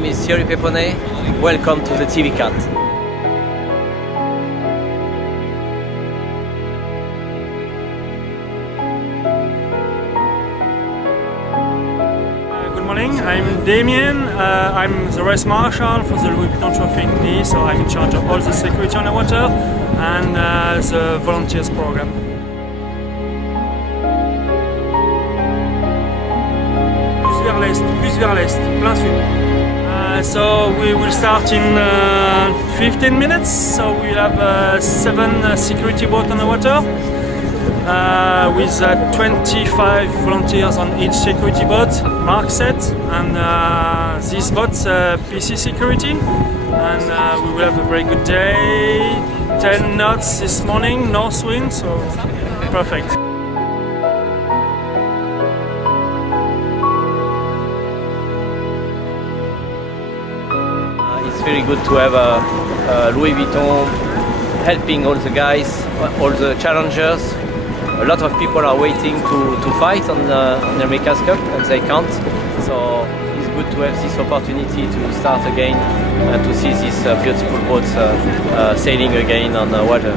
name is Thierry Peponnet. Welcome to the Tivicat. Good morning, I'm Damien. I'm the race marshal for the Louis Vuitton Trophy in Nice, so I'm in charge of all the security on the water and the volunteers program. Plus vers l'est, plein sud. So we will start in 15 minutes, so we'll have 7 security boats on the water with 25 volunteers on each security boat, mark set, and this boat's PC security, and we will have a very good day. 10 knots this morning, north wind, so perfect. It's very good to have Louis Vuitton helping all the guys, all the challengers. A lot of people are waiting to fight on the MedCup and they can't. So it's good to have this opportunity to start again and to see these beautiful boats sailing again on the water.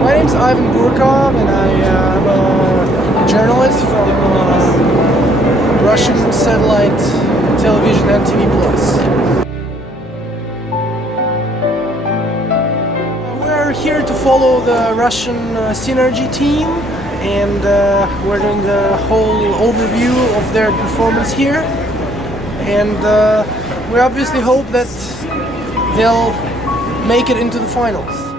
My name is Ivan Burkov and I am a journalist from Russian satellite television and TV Plus. We're here to follow the Russian Synergy team, and we're doing the whole overview of their performance here, and we obviously hope that they'll make it into the finals.